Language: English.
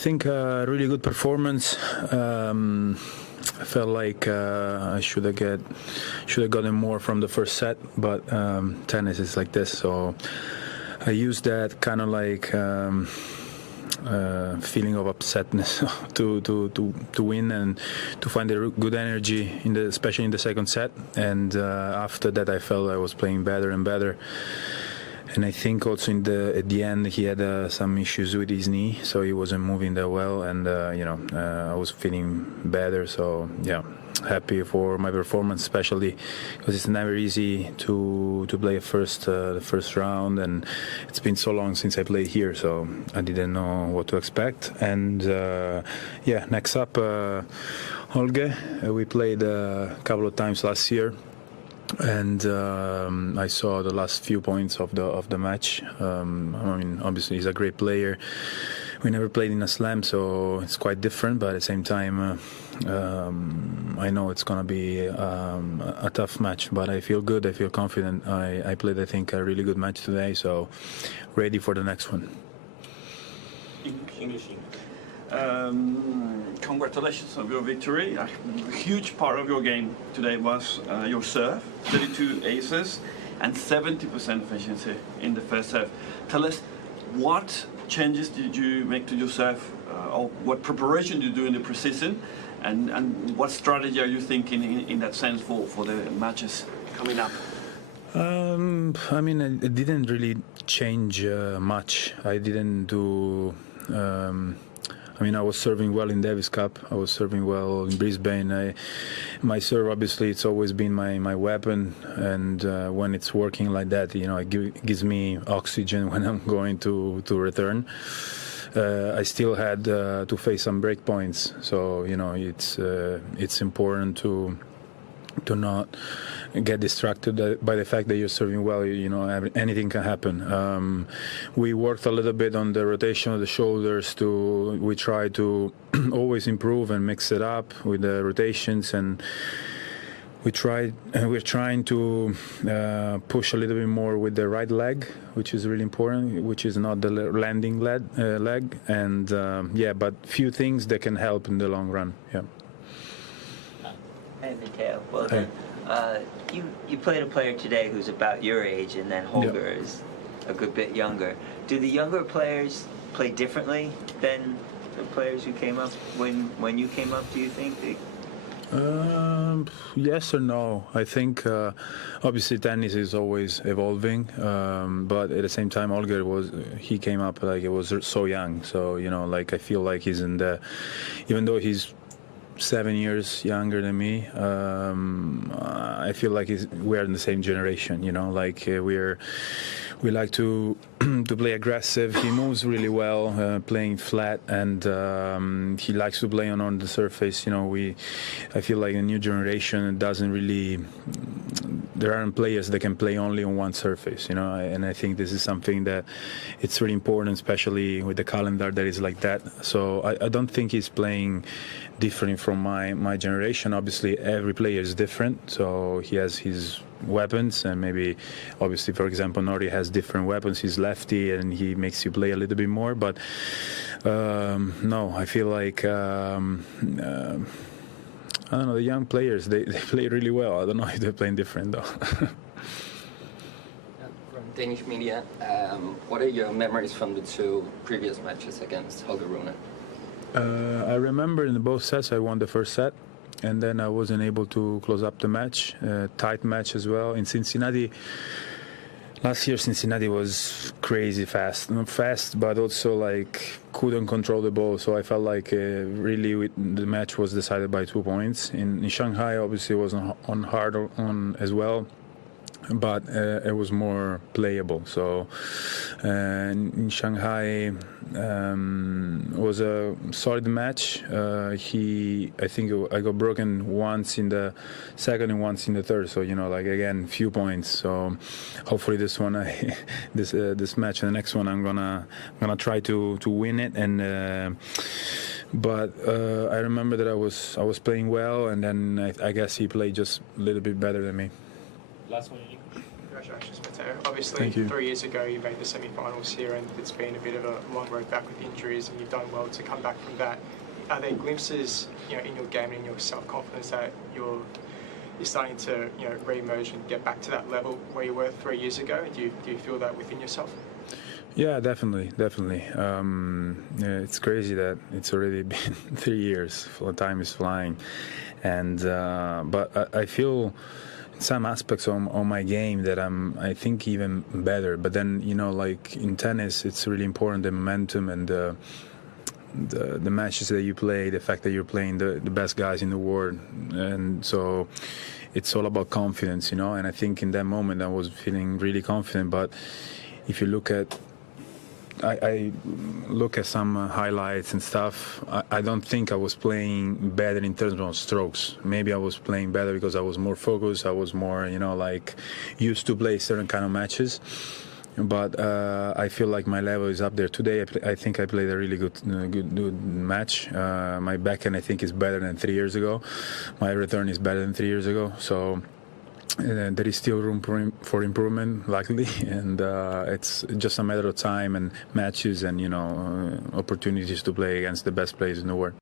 I think really good performance. I felt like I should have gotten more from the first set, but tennis is like this, so I used that kind of like feeling of upsetness to win and to find a good energy especially in the second set. And after that, I felt I was playing better and better. And I think also at the end he had some issues with his knee, so he wasn't moving that well. And I was feeling better. So yeah, happy for my performance, especially because it's never easy to play the first round, and it's been so long since I played here, so I didn't know what to expect. And next up, Holger. We played a couple of times last year. And I saw the last few points of the match. I mean, obviously he's a great player. We never played in a slam, so it's quite different. But at the same time, I know it's gonna be a tough match. But I feel good. I feel confident. I played, I think, a really good match today. So ready for the next one. English. Congratulations on your victory. A huge part of your game today was your serve, 32 aces and 70% efficiency in the first serve. Tell us, what changes did you make to your serve, or what preparation did you do in the preseason, and what strategy are you thinking in that sense for the matches coming up? I mean, it didn't really change much. I didn't do... I mean, I was serving well in Davis Cup. I was serving well in Brisbane. My serve, obviously, it's always been my weapon. And when it's working like that, it gives me oxygen when I'm going to return. I still had to face some break points. So, it's important to not get distracted by the fact that you're serving well. Anything can happen. We worked a little bit on the rotation of the shoulders. We try to always improve and mix it up with the rotations, and we're trying to push a little bit more with the right leg, which is really important, which is not the landing leg. And but few things that can help in the long run. Yeah. Hey, Matteo. Well done. You played a player today who's about your age, and then Holger is a good bit younger. Do the younger players play differently than the players who came up when you came up, do you think? Yes or no. I think obviously tennis is always evolving, but at the same time, Holger he came up like it was so young. So I feel like he's even though he's 7 years younger than me, I feel like we're in the same generation. We like to play aggressive. He moves really well, playing flat, and he likes to play on the surface. I feel like the new generation doesn't really. There aren't players that can play only on one surface, and I think this is something that it's really important, especially with the calendar that is like that. So I don't think he's playing different from my generation. Obviously, every player is different, so he has his weapons, and maybe obviously, for example, Norrie has different weapons. He's lefty and he makes you play a little bit more, but no, I feel like I don't know, the young players, they play really well. I don't know if they're playing different though. From Danish media, what are your memories from the two previous matches against Holger Rune? I remember in both sets I won the first set, and then I wasn't able to close up the match. Tight match as well. In Cincinnati, last year Cincinnati was crazy fast. Not fast, but also couldn't control the ball. So I felt like really the match was decided by 2 points. In Shanghai, obviously, it was hard as well, but it was more playable. So in Shanghai was a solid match. I think I got broken once in the second and once in the third. So again, few points. So hopefully this one, this match and the next one, I'm gonna try to win it. And but I remember that I was playing well, and then I guess he played just a little bit better than me. Last one. Congratulations, Matteo. Obviously, Thank you. 3 years ago you made the semi-finals here, and it's been a bit of a long road back with injuries, and you've done well to come back from that. Are there glimpses, in your game and in your self-confidence that you're starting to, re-emerge and get back to that level where you were 3 years ago? Do you feel that within yourself? Yeah, definitely. It's crazy that it's already been 3 years. Time is flying, and but I feel some aspects on my game that I think even better. But then like in tennis, it's really important, the momentum and the matches that you play, the fact that you're playing the best guys in the world, and so it's all about confidence, and I think in that moment I was feeling really confident. But if you look at I look at some highlights and stuff, I don't think I was playing better in terms of strokes. Maybe I was playing better because I was more focused, I was more like used to play certain kind of matches. But I feel like my level is up there today. I think I played a really good match. My backhand, I think, is better than 3 years ago. My return is better than 3 years ago. So there is still room for improvement, luckily, and it's just a matter of time and matches and opportunities to play against the best players in the world.